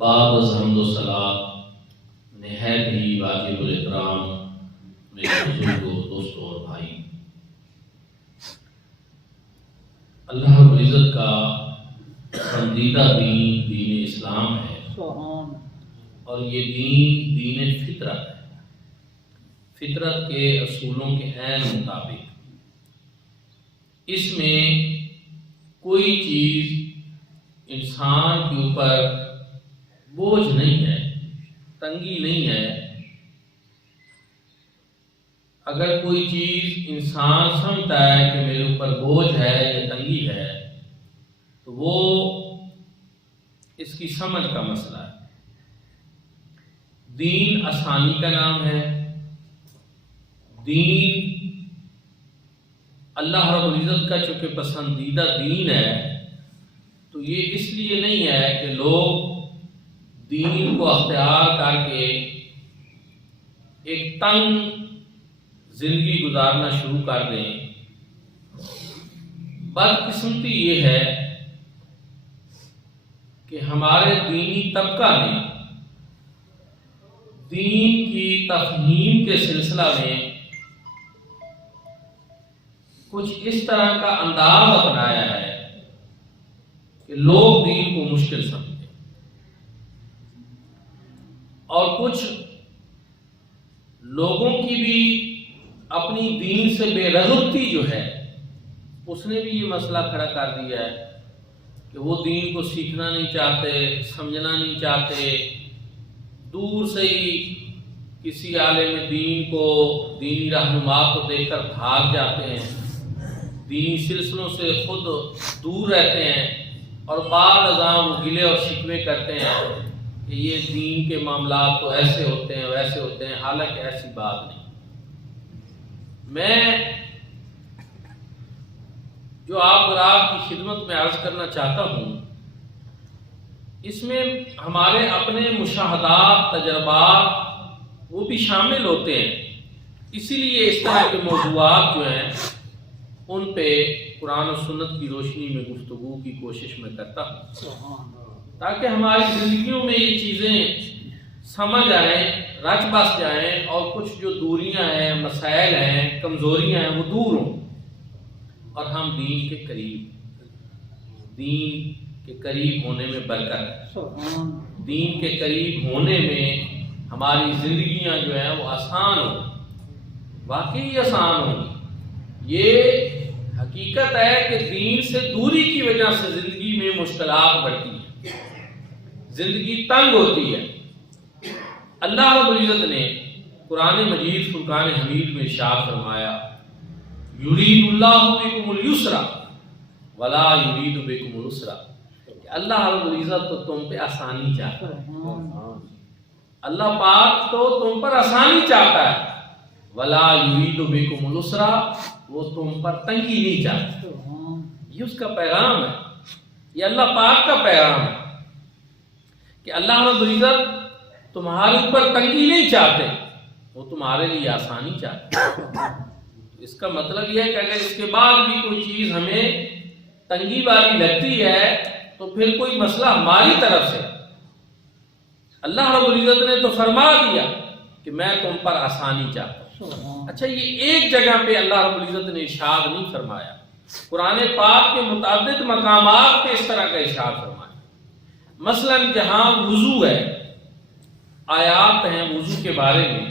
بعد از حمد و صلات نہایت ہی واجب الاحترام میرے بزرگوں، دوستوں اور بھائی، اللہ رب العزت کا پسندیدہ دین دین اسلام ہے، اور یہ دین دین فطرت ہے، فطرت کے اصولوں کے عین مطابق۔ اس میں کوئی چیز انسان کے اوپر بوجھ نہیں ہے، تنگی نہیں ہے۔ اگر کوئی چیز انسان سمجھتا ہے کہ میرے اوپر بوجھ ہے یا تنگی ہے تو وہ اس کی سمجھ کا مسئلہ ہے۔ دین آسانی کا نام ہے، دین اللہ رب العزت کا چونکہ پسندیدہ دین ہے تو یہ اس لیے نہیں ہے کہ لوگ دین کو اختیار کر کے ایک تنگ زندگی گزارنا شروع کر دیں۔ بدقسمتی یہ ہے کہ ہمارے دینی طبقہ نے دین کی تفہیم کے سلسلہ میں کچھ اس طرح کا انداز اپنایا ہے کہ لوگ دین کو مشکل سمجھتے، اور کچھ لوگوں کی بھی اپنی دین سے بے رغبتی جو ہے اس نے بھی یہ مسئلہ کھڑا کر دیا ہے کہ وہ دین کو سیکھنا نہیں چاہتے، سمجھنا نہیں چاہتے، دور سے ہی کسی عالم دین کو، دینی رہنما کو دیکھ کر بھاگ جاتے ہیں، دینی سلسلوں سے خود دور رہتے ہیں، اور بعد ازاں وہ گلے اور شکوے کرتے ہیں کہ یہ دین کے معاملات تو ایسے ہوتے ہیں ویسے ہوتے ہیں، حالانکہ ایسی بات نہیں۔ میں جو آپ کی خدمت میں عرض کرنا چاہتا ہوں، اس میں ہمارے اپنے مشاہدات، تجربات وہ بھی شامل ہوتے ہیں، اسی لیے اس طرح کے موضوعات جو ہیں ان پہ قرآن و سنت کی روشنی میں گفتگو کی کوشش میں کرتا ہوں، تاکہ ہماری زندگیوں میں یہ چیزیں سمجھ آئیں، رچ بس جائیں، اور کچھ جو دوریاں ہیں، مسائل ہیں، کمزوریاں ہیں وہ دور ہوں، اور ہم دین کے قریب ہونے میں برکت ہے، دین کے قریب ہونے میں ہماری زندگیاں جو ہیں وہ آسان ہوں، واقعی آسان ہوں۔ یہ حقیقت ہے کہ دین سے دوری کی وجہ سے زندگی میں مشکلات بڑھتی ہیں، زندگی تنگ ہوتی ہے۔ اللہ رب العزت نے قرآن مجید فرقان حمید میں ارشاد فرمایا، یرید اللہ بکم الیسر ولا یرید بکم العسر، کہ اللہ رب العزت تو تم پہ آسانی چاہتا ہے، اللہ پاک تو تم پر آسانی چاہتا ہے، ولا یرید بکم العسر، وہ تم پر تنگی نہیں چاہتا۔ یہ اس کا پیغام ہے، یہ اللہ پاک کا پیغام ہے کہ اللہ رب العزت تمہارے اوپر تنگی نہیں چاہتے، وہ تمہارے لیے آسانی چاہتے۔ اس کا مطلب یہ ہے کہ اگر اس کے بعد بھی کوئی چیز ہمیں تنگی والی لگتی ہے تو پھر کوئی مسئلہ ہماری طرف سے، اللہ رب العزت نے تو فرما دیا کہ میں تم پر آسانی چاہتا ہوں۔ اچھا، یہ ایک جگہ پہ اللہ رب العزت نے ارشاد نہیں فرمایا، قرآن پاک کے متعدد مقامات پہ اس طرح کا ارشاد فرمایا۔ مثلا جہاں وضو ہے، آیات ہیں وضو کے بارے میں،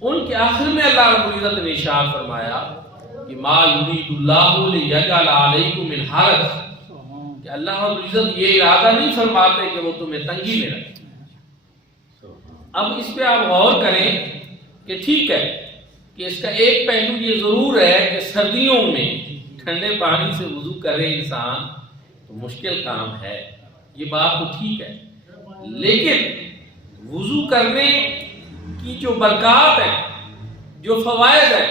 ان کے آخر میں اللہ رب العزت نے ارشاد فرمایا کہ ما یرید اللہ لیجعل علیکم من حرج، کہ اللہ رب العزت یہ ارادہ نہیں فرماتے کہ وہ تمہیں تنگی میں رکھیں۔ اب اس پہ آپ غور کریں کہ ٹھیک ہے کہ اس کا ایک پہلو یہ ضرور ہے کہ سردیوں میں ٹھنڈے پانی سے وضو کرے انسان تو مشکل کام ہے، یہ بات تو ٹھیک ہے، لیکن وضو کرنے کی جو برکات ہیں، جو فوائد ہیں،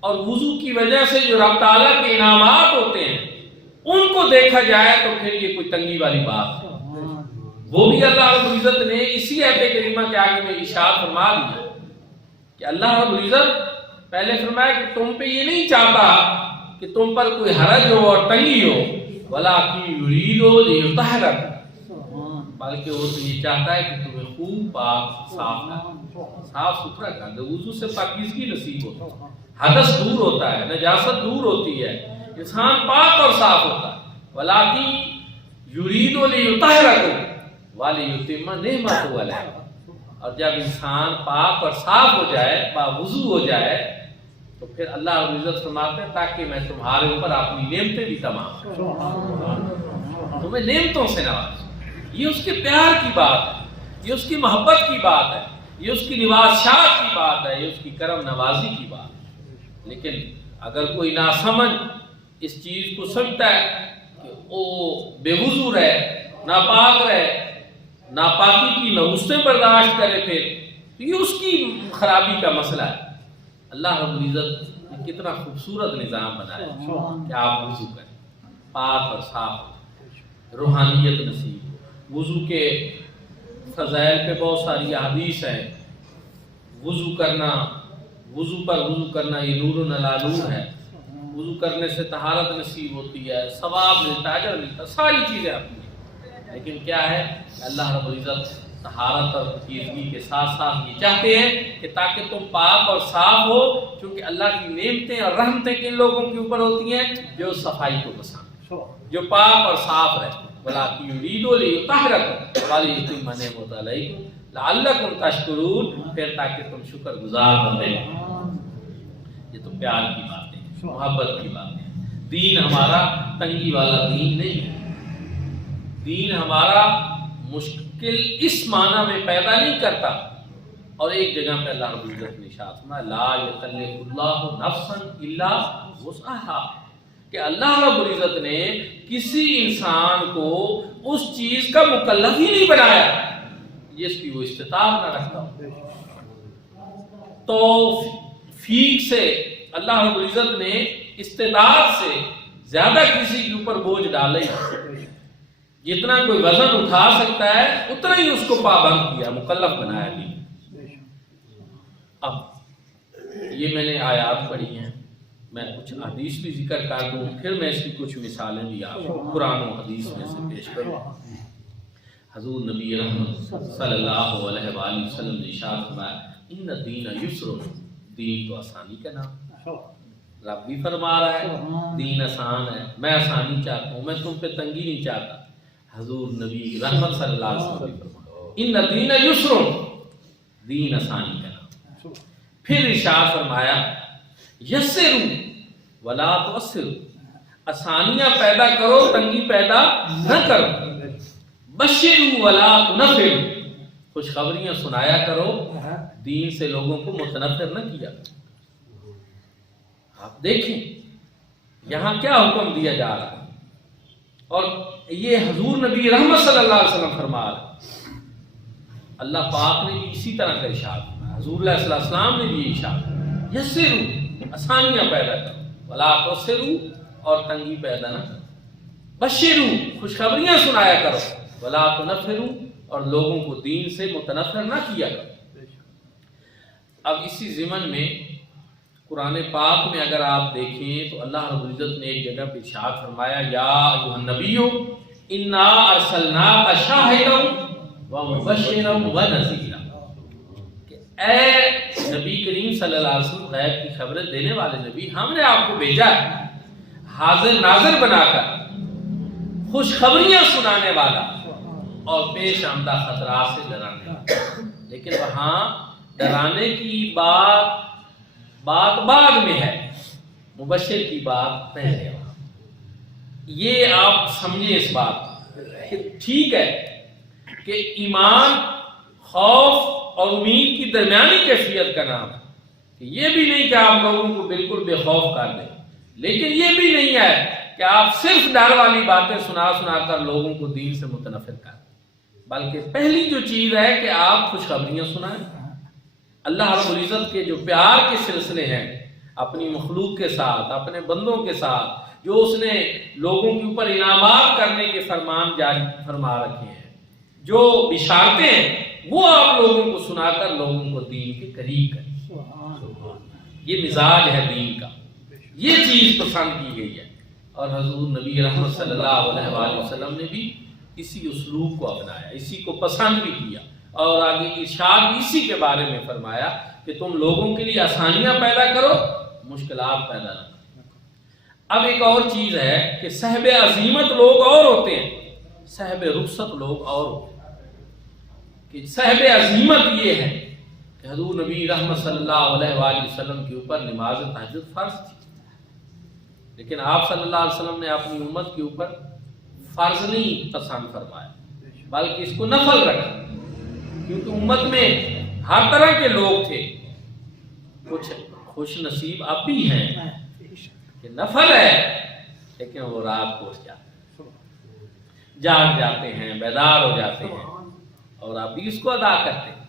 اور وضو کی وجہ سے جو رب تعالیٰ کے انعامات ہوتے ہیں، ان کو دیکھا جائے تو پھر یہ کوئی تنگی والی بات ہے۔ وہ بھی اللہ رب العزت نے اسی آیت کریمہ کے آگے میں ارشاد فرما دیا کہ اللہ رب العزت پہلے فرمایا کہ تم پہ یہ نہیں چاہتا کہ تم پر کوئی حرج ہو اور تنگی ہو، وَلَٰكِن يُرِيدُ لِيُطَہِّرَكُمْ، بلکہ وہ تو یہ چاہتا ہے کہ تمہیں خوب پاک صاف ستھرا کر دے. وضو سے پاکیزگی نصیب ہوتا ہے، حدث دور ہوتا ہے، نجاست دور ہوتی ہے، انسان پاک اور صاف ہوتا ہے. وَلَٰكِن يُرِيدُ لِيُطَهِّرَكُمْ وَلِيُتِمَّ نِعْمَتَهُ عَلَيْكُمْ. اور جب انسان پاک اور صاف ہو جائے، باوضو ہو جائے، تو پھر اللہ رب العزت فرماتے ہیں تاکہ میں تمہارے اوپر اپنی نعمتیں بھی تمام تمہیں نعمتوں سے نوازوں. یہ اس کے پیار کی بات ہے، یہ اس کی محبت کی بات ہے، یہ اس کی نوازشات کی بات ہے، یہ اس کی کرم نوازی کی بات ہے. لیکن اگر کوئی ناسمجھ اس چیز کو سمجھتا ہے کہ وہ بے وضو رہے، ناپاک رہے، ناپاکی کی نحوستیں برداشت کرے، پھر تو یہ اس کی خرابی کا مسئلہ ہے. اللہ رب العزت نے کتنا خوبصورت نظام بنایا کہ آپ وضو کریں، پاک اور صاف ہو، روحانیت نصیب. وضو کے فضائل پہ بہت ساری احادیث ہیں. وضو کرنا، وضو پر وضو کرنا یہ نور علی نور ہے. وضو کرنے سے طہارت نصیب ہوتی ہے، ثواب ملتا ہے، اجر ملتا ہے، ساری چیزیں آتی ہیں. لیکن کیا ہے کہ اللہ رب العزت طہارت اور پاکیزگی کے ساتھ ساتھ یہ چاہتے ہیں کہ تاکہ تم پاک اور صاف ہو، کیونکہ اللہ کی نعمتیں اور رحمتیں کن لوگوں کے اوپر ہوتی ہیں؟ جو صفائی کو پسند، جو پاک اور صاف رہتے ہیں. وَلَٰكِن يُرِيدُ لِيُطَهِّرَكُمْ وَلِيُتِمَّ نِعْمَتَهُ عَلَيْكُمْ لَعَلَّكُمْ تَشْكُرُونَ. پھر تاکہ تم شکر گزار بندے. یہ تو پیار کی باتیں، محبت کی باتیں. دین ہمارا تنگی والا دین نہیں ہے. دین ہمارا مشکل اس معنی میں پیدا نہیں کرتا. اور ایک جگہ پہ اللہ رب العزت نے ارشاد فرمایا لا یکلف اللہ نفسا الا وسعها، کہ اللہ رب العزت نے کسی انسان کو اس چیز کا مکلف ہی نہیں بنایا جس کی وہ استطاعت نہ رکھتا ہو. تو فیق سے اللہ رب العزت نے استطاعت سے زیادہ کسی کے اوپر بوجھ ڈالے. جتنا کوئی وزن اٹھا سکتا ہے اتنا ہی اس کو پابند کیا، مکلف بنایا نہیں. اب یہ میں نے آیات پڑھی ہیں، میں کچھ حدیث بھی ذکر کر دوں، پھر میں اس کی کچھ مثالیں بھی آپ قرآن و حدیث میں سے پیش کروں. حضور نبی رحمت صلی اللہ علیہ وآلہ وسلم نے ارشاد فرمایا ان الدین یسر، دین تو آسانی کا نام. رب بھی فرما رہا ہے دین آسان ہے، میں آسانی چاہتا ہوں، میں تم پہ تنگی نہیں چاہتا. حضور نبی رحمت صلی اللہ علیہ وسلم نے فرمایا ان الدین یسر، دین آسانی کا نام. پھر ارشاد فرمایا یسروا ولا تعسروا، آسانیاں پیدا کرو، تنگی پیدا نہ کرو. بشروا ولا تنفروا، خوشخبریاں سنایا کرو، دین سے لوگوں کو متنفر نہ کیا. آپ دیکھیں یہاں کیا حکم دیا جا رہا ہے، اور یہ حضور نبی رحمت صلی اللہ علیہ وسلم فرما رہے. اللہ پاک نے بھی اسی طرح کا ارشاد فرمایا، حضور علیہ السلام نے بھی ارشاد فرمایا یسروا، آسانیاں پیدا کرو، ولا تعسروا، اور تنگی پیدا نہ کرو. بشروا، خوشخبریاں سنایا کرو، ولا تنفروا، اور لوگوں کو دین سے متنفر نہ کیا کرو. اب اسی ضمن میں قرآن پاک میں اگر آپ دیکھیں تو اللہ رب العزت نے ایک جگہ پہ ارشاد فرمایا یا ایھا النبی انا ارسلناک شاہدا ومبشرا ونذیرا، کہ اے نبی کریم صلی اللہ علیہ وسلم، غیب کی خبریں دینے والے نبی، ہم نے آپ کو بھیجا ہے حاضر ناظر بنا کر، خوشخبریاں سنانے والا اور پیش آمدہ خطرات سے ڈرانے والا. لیکن وہاں ڈرانے کی بات بعد میں ہے، مبشر کی بات پہلے. یہ آپ سمجھیں اس بات کہ ٹھیک ہے کہ ایمان خوف اور امید کی درمیانی کیفیت کا نام ہے، کہ یہ بھی نہیں کہ آپ لوگوں کو بالکل بے خوف کر دیں، لیکن یہ بھی نہیں ہے کہ آپ صرف ڈر والی باتیں سنا کر لوگوں کو دین سے متنفر کر دیں. بلکہ پہلی جو چیز ہے کہ آپ خوشخبریاں سنائیں. اللہ رب العزت کے جو پیار کے سلسلے ہیں اپنی مخلوق کے ساتھ، اپنے بندوں کے ساتھ، جو اس نے لوگوں کے اوپر انعامات کرنے کے فرمان جاری فرما رکھے ہیں، جو بشارتیں ہیں، وہ آپ لوگوں کو سنا کر لوگوں کو دین کے قریب کریں. یہ مزاج ہے دین کا، یہ چیز پسند کی گئی ہے. اور حضور نبی رحمت صلی اللہ علیہ وآلہ وسلم نے بھی اسی اسلوب کو اپنایا، اسی کو پسند بھی کیا، اور آگے ارشاد بھی اسی کے بارے میں فرمایا کہ تم لوگوں کے لیے آسانیاں پیدا کرو، مشکلات پیدا نہ کرو۔ اب ایک اور چیز ہے کہ صاحب عزیمت لوگ اور ہوتے ہیں، صاحب رخصت لوگ اور ہوتے ہیں۔ کہ صاحب عزیمت یہ ہے کہ حضور نبی رحمت صلی اللہ علیہ وآلہ وسلم کے اوپر نماز تہجد فرض تھی، لیکن آپ صلی اللہ علیہ وسلم نے اپنی امت کے اوپر فرض نہیں پسند فرمایا، بلکہ اس کو نفل رکھا، کیونکہ امت میں ہر طرح کے لوگ تھے۔ کچھ خوش نصیب اب بھی ہیں کہ نفل ہے لیکن وہ رات کو اٹھ جاگ جاتے ہیں، بیدار ہو جاتے ہیں، اور آپ بھی اس کو ادا کرتے ہیں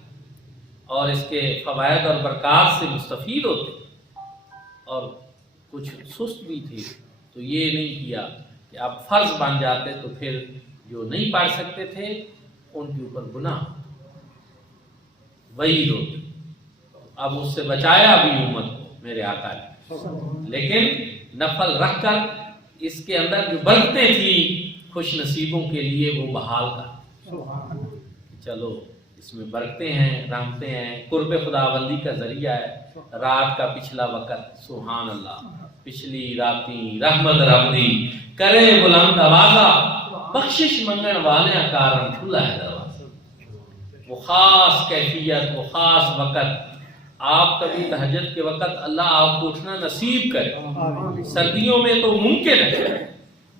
اور اس کے فوائد اور برکات سے مستفید ہوتے ہیں۔ اور کچھ سست بھی تھے تو یہ نہیں کیا کہ اب فرض بن جاتے تو پھر جو نہیں پڑھ سکتے تھے ان کے اوپر گناہ وعید ہوتی، اب اس سے بچایا بھی امت کو میرے آقا نے، لیکن نفل رکھ کر اس کے اندر جو برکتیں تھیں خوش نصیبوں کے لیے وہ بحال کر، چلو اس میں برکتیں ہیں، رحمتیں ہیں، قرب خداوندی کا ذریعہ ہے۔ رات کا پچھلا وقت، سبحان اللہ، پچھلی راتی رحمت رب دی کرے بلند آوازہ، بخشش منگن والے کارن کھلا ہے دروازہ۔ وہ خاص کیفیت، وہ خاص وقت، آپ کبھی تہجد کے وقت اللہ آپ کو اٹھنا نصیب کرے، سردیوں میں تو ممکن ہے،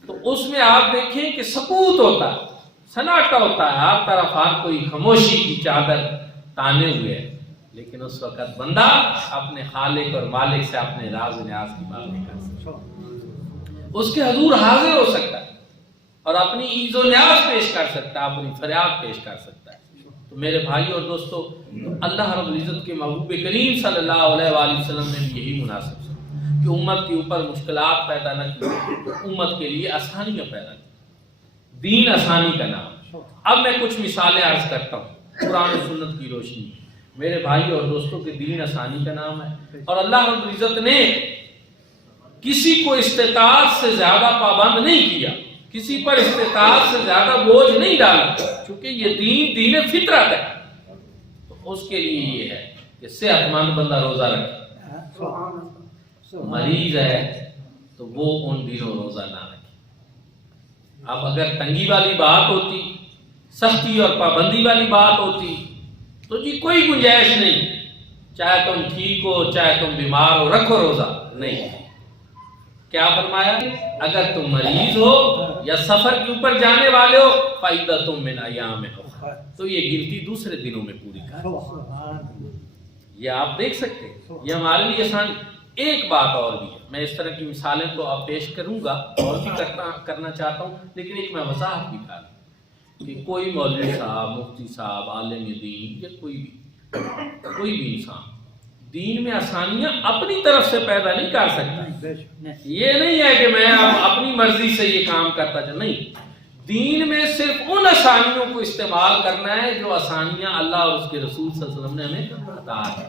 تو اس میں آپ دیکھیں کہ سکوت ہوتا ہے، سناٹا ہوتا ہے، ہر طرف ہر کوئی خاموشی کی چادر تانے ہوئے ہے، لیکن اس وقت بندہ اپنے خالق اور مالک سے اپنے راز و نیاز کی بات نہیں کر سکتا، اس کے حضور حاضر ہو سکتا ہے اور اپنی عیز و نیاز پیش کر سکتا ہے، اپنی فریاد پیش کر سکتا ہے۔ تو میرے بھائی اور دوستو، اللہ رب العزت کے محبوب کریم صلی اللہ علیہ وآلہ وسلم نے بھی یہی مناسب سمجھا کہ امت کے اوپر مشکلات پیدا نہ کی، امت کے لیے آسانیاں پیدا کی۔ دین آسانی کا نام۔ اب میں کچھ مثالیں عرض کرتا ہوں قرآن و سنت کی روشنی۔ میرے بھائی اور دوستوں کے دین آسانی کا نام ہے، اور اللہ رب العزت نے کسی کو استطاعت سے زیادہ پابند نہیں کیا، کسی پر استطاعت سے زیادہ بوجھ نہیں ڈالا، چونکہ یہ دین فطرت ہے۔ تو اس کے لیے یہ ہے کہ صحت مند بندہ روزہ رکھے، مریض ہے تو وہ ان دنوں روزہ نہ رکھے۔ اب اگر تنگی والی بات ہوتی، سختی اور پابندی والی بات ہوتی تو جی کوئی گنجائش نہیں، چاہے تم ٹھیک ہو چاہے تم بیمار ہو رکھو روزہ، نہیں۔ کیا فرمایا؟ اگر تم مریض ہو یا سفر کے اوپر جانے والے ہو فَعِدَّةٌ مِّنْ أَيَّامٍ أُخَرَ، تو یہ گنتی دوسرے دنوں میں پوری کرو۔ یہ آپ دیکھ سکتے ہیں، یہ ہمارے لیے آسان۔ ایک بات اور بھی ہے، میں اس طرح کی مثالیں تو آپ پیش کروں گا اور بھی کرنا چاہتا ہوں، لیکن ایک میں وضاحت بھی کر دوں کہ کوئی مولوی صاحب، مفتی صاحب، عالم دین یا کوئی بھی انسان دین میں آسانیاں اپنی طرف سے پیدا نہیں کر سکتا۔ یہ نہیں ہے کہ میں اب اپنی مرضی سے یہ کام کرتا چاہتا، نہیں، دین میں صرف ان آسانیوں کو استعمال کرنا ہے جو آسانیاں اللہ اور اس کے رسول صلی اللہ علیہ وسلم نے ہمیں عطا ہے،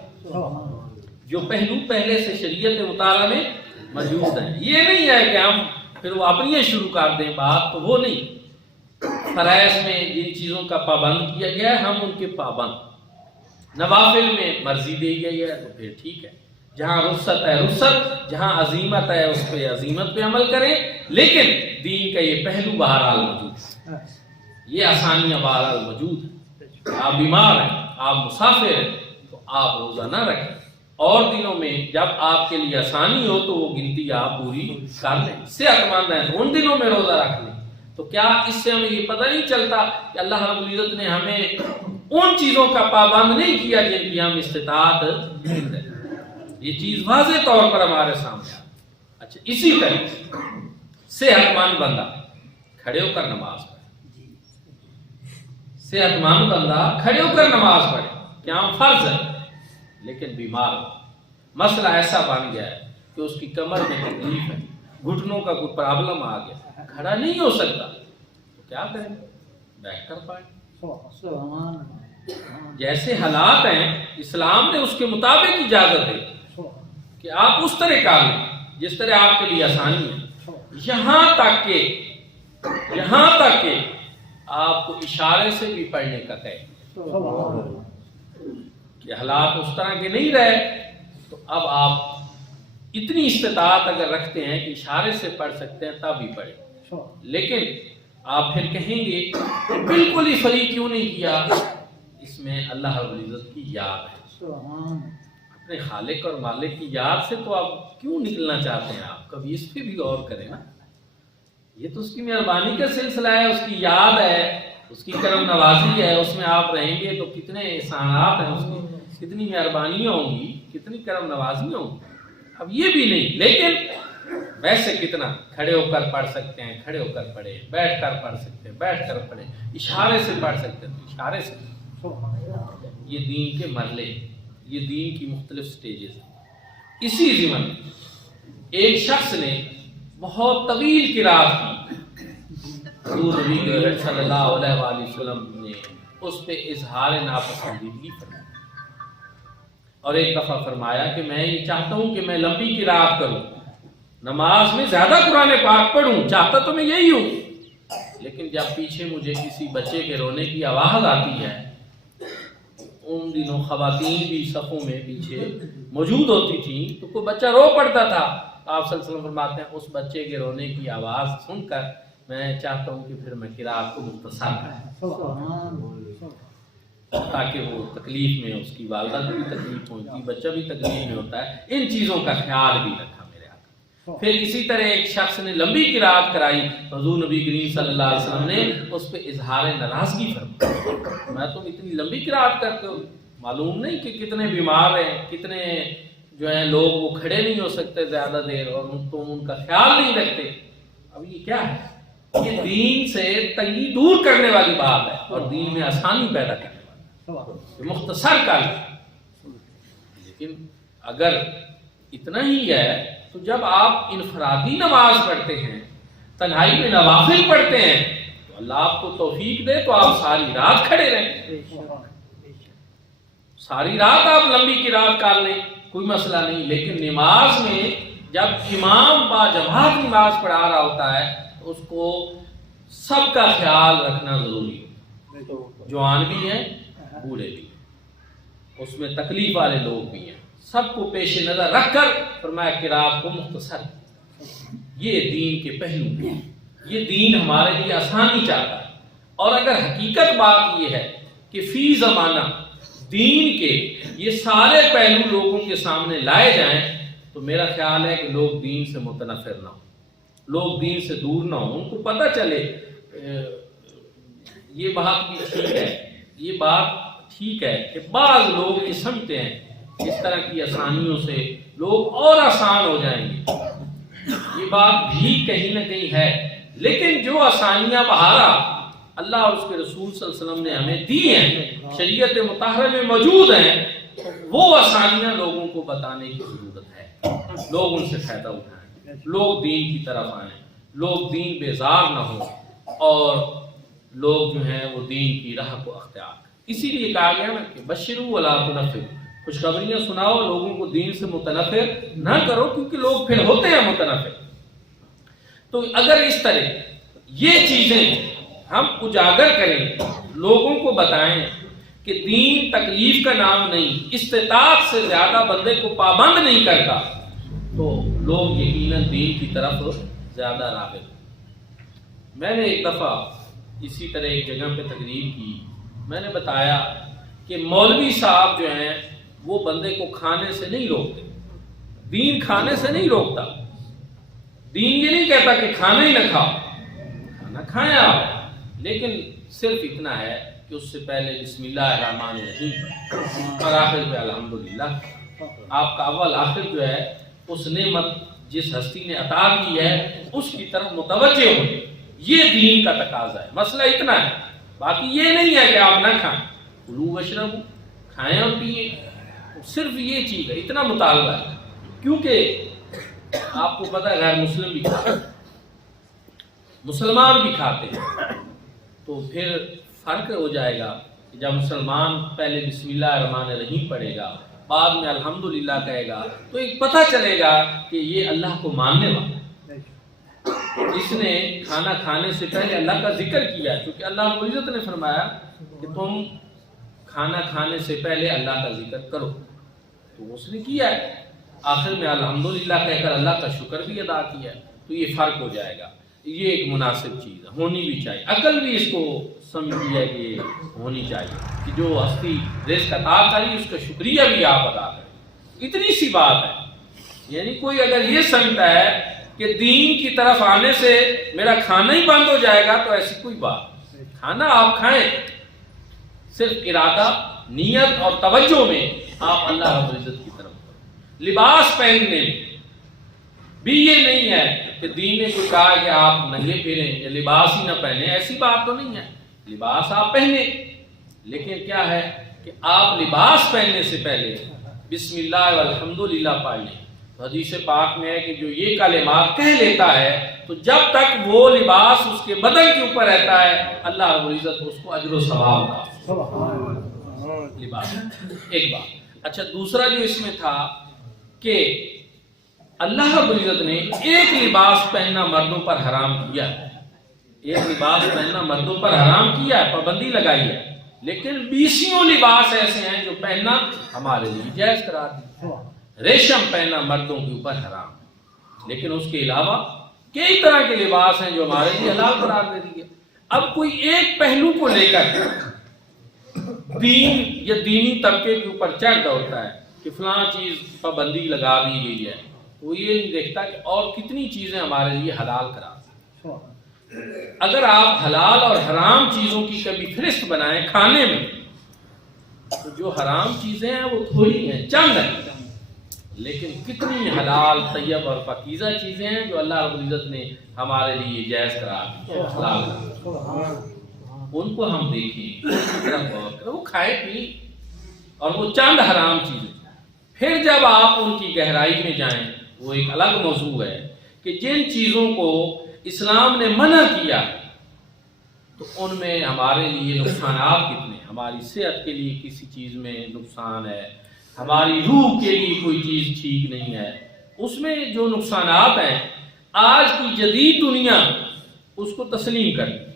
جو پہلو پہلے سے شریعت مطالعہ میں موجود ہیں۔ یہ نہیں ہے کہ ہم پھر وہ اپنی شروع کر دیں بات، تو وہ نہیں۔ فرائض میں جن چیزوں کا پابند کیا گیا ہے ہم ان کے پابند، نوافل میں مرضی دی گئی ہے تو پھر ٹھیک ہے، جہاں رخصت ہے رخصت، جہاں عزیمت ہے اس پہ عزیمت پہ عمل کریں، لیکن دین کا یہ پہلو بہرحال موجود ہے، یہ آسانیاں بہرحال موجود ہیں۔ آپ بیمار ہیں، آپ مسافر ہیں تو آپ روزہ نہ رکھیں، اور دنوں میں جب آپ کے لیے آسانی ہو تو وہ گنتی آپ پوری کر لیں۔ صحت مند ہیں تو ان دنوں میں روزہ رکھ لیں۔ تو کیا اس سے ہمیں یہ پتہ نہیں چلتا کہ اللہ رب العزت نے ہمیں ان چیزوں کا پابند نہیں کیا جن کی ہم استطاعت نہیں رکھتے؟ یہ چیز واضح طور پر ہمارے سامنے ہے۔ اچھا، اسی طرح صحت مند بندہ کھڑے ہو کر نماز پڑھے، صحت مند بندہ کھڑے ہو کر نماز پڑھے، کیا فرض ہے، لیکن بیمار ہو، مسئلہ ایسا بن گیا ہے کہ اس کی کمر میں تکلیف ہے، گھٹنوں کا کوئی پرابلم آ گیا، کھڑا نہیں ہو سکتا، تو کیا کریں؟ بیٹھ کر پڑھیں۔ جیسے حالات ہیں اسلام نے اس کے مطابق اجازت ہے کہ آپ اس طرح کر لیں جس طرح آپ کے لیے آسانی ہے، یہاں تک کہ آپ کو اشارے سے بھی پڑھنے کا کہے کہ حالات اس طرح کے نہیں رہے تو اب آپ اتنی استطاعت اگر رکھتے ہیں کہ اشارے سے پڑھ سکتے ہیں تب بھی پڑھیں. لیکن آپ پھر کہیں گے کہ بالکل ہی فری کیوں نہیں کیا؟ اس میں اللہ رب العزت کی یاد ہے، اپنے خالق اور مالک کی یاد سے تو آپ کیوں نکلنا چاہتے ہیں؟ آپ کبھی اس پہ بھی غور کریں نا. یہ تو اس کی مہربانی کا سلسلہ ہے، اس کی یاد ہے، اس کی کرم نوازی ہے. اس میں آپ رہیں گے تو کتنے احسانات ہیں، اس کی کتنی مہربانیاں ہوں گی، کتنی کرم نوازیاں ہوں گی. اب یہ بھی نہیں، لیکن ویسے کتنا کھڑے ہو کر پڑھ سکتے ہیں، کھڑے ہو کر پڑھے، بیٹھ کر پڑھ سکتے ہیں، بیٹھ کر پڑھے، اشارے سے پڑھ سکتے ہیں تو اشارے سے. یہ دین کے مرحلے، یہ دین کی مختلف سٹیجز ہیں. اسی ضمن ایک شخص نے بہت طویل قرات کی، حضور نبی کریم صلی اللہ علیہ وآلہ وسلم نے اس پہ اظہار ناپسندیدگی فرمائی اور ایک دفعہ فرمایا کہ میں یہ چاہتا ہوں کہ میں لمبی قرات کروں، نماز میں زیادہ قرآن پاک پڑھوں، چاہتا تو میں یہی ہوں، لیکن جب پیچھے مجھے کسی بچے کے رونے کی آواز آتی ہے، ان دنوں خواتین بھی صفوں میں پیچھے موجود ہوتی تھیں تو کوئی بچہ رو پڑتا تھا، آپ صلی اللہ علیہ وسلم فرماتے ہیں اس بچے کے رونے کی آواز سن کر میں چاہتا ہوں کہ پھر میں قرات کو مختصر کروں تاکہ وہ تکلیف میں، اس کی والدہ کو بھی تکلیف ہوتی، بچہ بھی تکلیف میں ہوتا ہے. ان چیزوں کا خیال بھی رکھا میرے آقا. پھر اسی طرح ایک شخص نے لمبی قرات کرائی، حضور نبی کریم صلی اللہ علیہ وسلم نے اس پہ اظہار ناراضگی فرمائی، میں تم اتنی لمبی قرات کرتے ہو، معلوم نہیں کہ کتنے بیمار ہیں، کتنے جو ہیں لوگ وہ کھڑے نہیں ہو سکتے زیادہ دیر، اور تم ان کا خیال نہیں رکھتے. اب یہ کیا ہے؟ یہ دین سے تنگی دور کرنے والی بات ہے اور دین میں آسانی پیدا کرنے والی، مختصر کر. لیکن اگر اتنا ہی ہے تو جب آپ انفرادی نماز پڑھتے ہیں، تنہائی میں نوافل پڑھتے ہیں، تو اللہ آپ کو توفیق دے تو آپ ساری رات کھڑے رہیں، ساری رات آپ لمبی قرات کر لیں، کوئی مسئلہ نہیں. لیکن نماز میں جب امام با جماعت نماز پڑھا رہا ہوتا ہے تو اس کو سب کا خیال رکھنا ضروری ہے، جوان بھی ہیں، بوڑھے بھی ہیں، اس میں تکلیف والے لوگ بھی ہیں، سب کو پیش نظر رکھ کر فرمایا قرات کو مختصر. یہ دین کے پہلو ہیں، یہ دین ہمارے لیے آسانی چاہتا ہے. اور اگر حقیقت بات یہ ہے کہ فی زمانہ دین کے یہ سارے پہلو لوگوں کے سامنے لائے جائیں تو میرا خیال ہے کہ لوگ دین سے متنفر نہ ہوں، لوگ دین سے دور نہ ہوں، ان کو پتہ چلے یہ بات بھی ٹھیک ہے، یہ بات ٹھیک ہے کہ بعض لوگ یہ سمجھتے ہیں اس طرح کی آسانیوں سے لوگ اور آسان ہو جائیں گے. یہ بات بھی کہیں نہ کہیں ہے، لیکن جو آسانیاں بہارا اللہ اور اس کے رسول صلی اللہ علیہ وسلم نے ہمیں دی ہیں، شریعت مطہرہ میں موجود ہیں، وہ آسانیاں لوگوں کو بتانے کی ضرورت ہے. لوگ ان سے فائدہ اٹھائیں، لوگ دین کی طرف آئیں، لوگ دین بیزار نہ ہوں، اور لوگ جو ہیں وہ دین کی راہ کو اختیار کریں. اسی لیے کہا گیا نا کہ بشروا ولا تنفروا، خوشخبریاں سناؤ، لوگوں کو دین سے متنفر نہ کرو، کیونکہ لوگ پھر ہوتے ہیں متنفر. تو اگر اس طرح یہ چیزیں ہم اجاگر کریں، لوگوں کو بتائیں کہ دین تکلیف کا نام نہیں، استطاعت سے زیادہ بندے کو پابند نہیں کرتا، تو لوگ یقیناً دین کی طرف زیادہ راغب. میں نے ایک دفعہ اسی طرح ایک جگہ پہ تقریر کی، میں نے بتایا کہ مولوی صاحب جو ہیں وہ بندے کو کھانے سے نہیں روکتے، دین کھانے سے نہیں روکتا. دین یہ نہیں کہتا کہ کھانا ہی نہ کھاؤ، کھانا کھائیں آپ، لیکن صرف اتنا ہے کہ اس سے پہلے بسم اللہ الرحمن الرحیم اور آخر پہ الحمدللہ. آپ کا اول آخر جو ہے اس نعمت جس ہستی نے عطا کی ہے اس کی طرف متوجہ ہو، یہ دین کا تقاضا ہے. مسئلہ اتنا ہے، باقی یہ نہیں ہے کہ آپ نہ کھائیں، کلوا واشربوا، کھائیں اور پیئیں، صرف یہ چیز ہے، اتنا مطالبہ ہے. کیونکہ آپ کو پتہ ہے غیر مسلم بھی کھاتے ہیں، مسلمان بھی کھاتے ہیں، تو پھر فرق ہو جائے گا کہ جب مسلمان پہلے بسم اللہ الرحمن الرحیم پڑھے گا، بعد میں الحمدللہ کہے گا، تو ایک پتہ چلے گا کہ یہ اللہ کو ماننے والا ہے. اس نے کھانا کھانے سے پہلے اللہ کا ذکر کیا، کیونکہ اللہ رب العزت نے فرمایا کہ تم کھانا کھانے سے پہلے اللہ کا ذکر کرو، تو اس نے کیا ہے، آخر میں الحمدللہ کہہ کر اللہ کا شکر بھی ادا کیا ہے، تو یہ فرق ہو جائے گا۔ یہ ایک مناسب چیز ہے، ہونی بھی چاہیے، عقل بھی اس کو سمجھی ہے کہ ہونی چاہیے کہ جو ہستی رزق عطا کری اس کا شکریہ بھی آپ ادا کریں، اتنی سی بات ہے۔ یعنی کوئی اگر یہ سمجھتا ہے کہ دین کی طرف آنے سے میرا کھانا ہی بند ہو جائے گا، تو ایسی کوئی بات، کھانا آپ کھائیں، صرف ارادہ، نیت اور توجہ میں آپ اللہ رب العزت کی طرف کرو۔ لباس پہننے بھی یہ نہیں ہے کہ دین نے کوئی کہا کہ آپ ننگے پھریں یا لباس ہی نہ پہنیں، ایسی بات تو نہیں ہے، لباس آپ پہنیں، لیکن کیا ہے کہ آپ لباس پہننے سے پہلے بسم اللہ والحمدللہ پڑھ لیں۔ حدیث پاک میں ہے کہ جو یہ کلمات کہہ لیتا ہے تو جب تک وہ لباس اس کے بدن کے اوپر رہتا ہے اللہ رب العزت اس کو اجر و ثواب کا لباس۔ ایک بات، اچھا دوسرا جو اس میں تھا کہ اللہ رب العزت نے ایک لباس پہننا مردوں پر حرام کیا ہے، ایک لباس پہننا مردوں پر حرام کیا ہے، پابندی لگائی ہے، لیکن 20 لباس ایسے ہیں جو پہننا ہمارے لیے جائز قرار دی۔ ریشم پہننا مردوں کے اوپر حرام، لیکن اس کے علاوہ کئی طرح کے لباس ہیں جو ہمارے لیے حلال قرار دے دیے۔ اب کوئی ایک پہلو کو لے کر دین یا دینی طبقے کے اوپر چڑھ دوڑتا ہے کہ فلاں چیز پابندی لگا دی گئی ہے، وہ یہ نہیں دیکھتا کہ اور کتنی چیزیں ہمارے لیے حلال قرار۔ اگر آپ حلال اور حرام چیزوں کی کبھی فہرست بنائیں کھانے میں، تو جو حرام چیزیں ہیں وہ تھوڑی ہیں، چند ہیں، لیکن کتنی حلال طیب اور پاکیزہ چیزیں ہیں جو اللہ رب العزت نے ہمارے لیے جائز قرار دی، حلال قرار دی۔ ان کو ہم دیکھیں، وہ کھائے پی، اور وہ چند حرام چیزیں۔ پھر جب آپ ان کی گہرائی میں جائیں، وہ ایک الگ موضوع ہے کہ جن چیزوں کو اسلام نے منع کیا تو ان میں ہمارے لیے نقصانات کتنے، ہماری صحت کے لیے کسی چیز میں نقصان ہے، ہماری روح کے لیے کوئی چیز ٹھیک نہیں ہے، اس میں جو نقصانات ہیں آج کی جدید دنیا اس کو تسلیم کرتی ہے،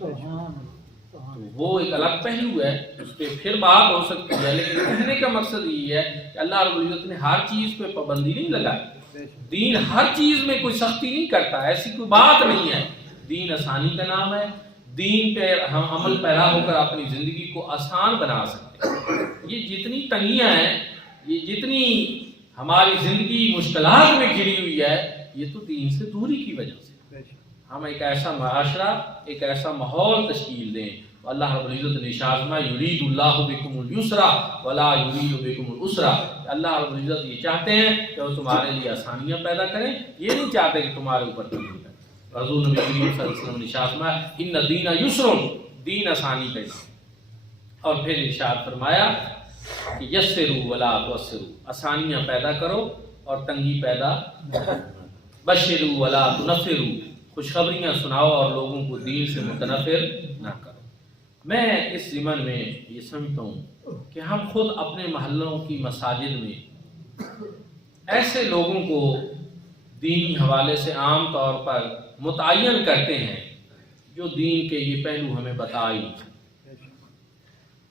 تو وہ ایک الگ پہلو ہے، اس پہ پھر بات ہو سکتی ہے، لیکن کہنے کا مقصد یہ ہے کہ اللہ رب العزت نے ہر چیز پہ پابندی نہیں لگائی، دین ہر چیز میں کوئی سختی نہیں کرتا، ایسی کوئی بات نہیں ہے، دین آسانی کا نام ہے، دین پہ ہم عمل پیرا ہو کر اپنی زندگی کو آسان بنا سکتے ہیں۔ یہ جتنی تنگیاں ہیں، یہ جتنی ہماری زندگی مشکلات میں گھری ہوئی ہے، یہ تو دین سے دوری کی وجہ سے۔ ہم ایک ایسا معاشرہ، ایک ایسا ماحول تشکیل دیں، اللہ رب العزت نے ارشاد فرمایا یرید اللہ بکم الیسر ولا یرید بکم العسر، اللہ رب العزت یہ چاہتے ہیں کہ وہ تمہارے لیے آسانیاں پیدا کریں، یہ نہیں چاہتے کہ تمہارے اوپر تنگی کریں۔ رسول نبی کریم صلی اللہ علیہ وسلم نے ارشاد فرمایا ان الدین یسر، دین آسانی کا نام۔ اور پھر ارشاد فرمایا کہ یسروا ولا تعسروا، آسانیاں پیدا کرو اور تنگی پیدا بشروا ولا تنفروا، خوشخبریاں سناؤ اور لوگوں کو دین سے متنفر نہ کرو۔ میں اس ضمن میں یہ سمجھتا ہوں کہ ہم خود اپنے محلوں کی مساجد میں ایسے لوگوں کو دینی حوالے سے عام طور پر متعین کرتے ہیں جو دین کے یہ پہلو ہمیں بتائی،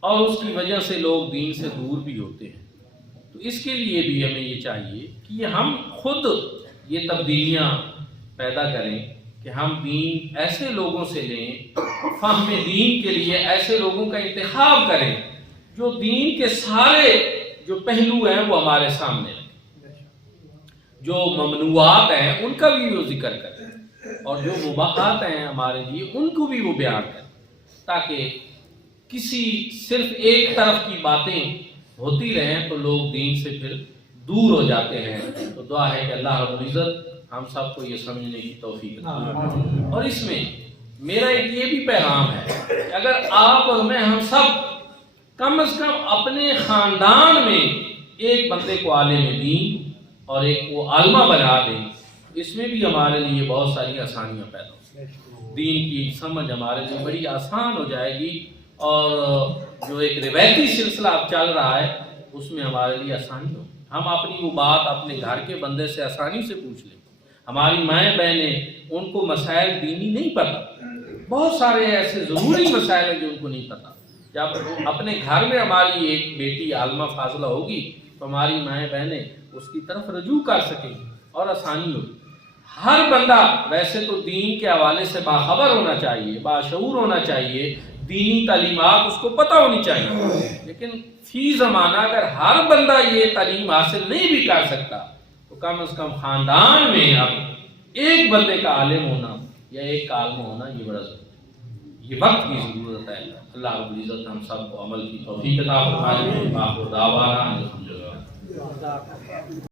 اور اس کی وجہ سے لوگ دین سے دور بھی ہوتے ہیں۔ تو اس کے لیے بھی ہمیں یہ چاہیے کہ ہم خود یہ تبدیلیاں پیدا کریں کہ ہم دین ایسے لوگوں سے لیں، فہم دین کے لیے ایسے لوگوں کا انتخاب کریں جو دین کے سارے جو پہلو ہیں وہ ہمارے سامنے رکھیں، جو ممنوعات ہیں ان کا بھی وہ ذکر کریں، اور جو مباحات ہیں ہمارے لیے ان کو بھی وہ بیان کریں، تاکہ کسی صرف ایک طرف کی باتیں ہوتی رہیں تو لوگ دین سے پھر دور ہو جاتے ہیں۔ تو دعا ہے کہ اللہ رب العزت ہم سب کو یہ سمجھنے کی توفیق عطا۔ اور اس میں میرا ایک یہ بھی پیغام ہے کہ اگر آپ اور میں ہم سب کم از کم اپنے خاندان میں ایک بندے کو عالم دین اور ایک کو عالمہ بنا دیں، اس میں بھی ہمارے لیے بہت ساری آسانیاں پیدا ہوں، دین کی سمجھ ہمارے لیے بڑی آسان ہو جائے گی، اور جو ایک روایتی سلسلہ اب چل رہا ہے اس میں ہمارے لیے آسانی ہو، ہم اپنی وہ بات اپنے گھر کے بندے سے آسانی سے پوچھ لیں، ہماری مائیں بہنیں، ان کو مسائل دینی نہیں پتہ، بہت سارے ایسے ضروری مسائل ہیں جو ان کو نہیں پتہ۔ جب اپنے گھر میں ہماری ایک بیٹی عالمہ فاضلہ ہوگی تو ہماری مائیں بہنیں اس کی طرف رجوع کر سکیں اور آسانی ہوگی۔ ہر بندہ ویسے تو دین کے حوالے سے باخبر ہونا چاہیے، باشعور ہونا چاہیے، دینی تعلیمات اس کو پتہ ہونی چاہیے، لیکن فی زمانہ اگر ہر بندہ یہ تعلیم حاصل نہیں بھی کر سکتا تو کم از کم خاندان میں اب ایک بندے کا عالم ہونا یا ایک کا عالم ہونا یہ بڑا ضروری ہے، یہ وقت کی ضرورت ہے۔ اللہ رب العزت ہم سب کو عمل کی توفیق عطا فرمائے۔ آخر دعوانا الحمدللہ۔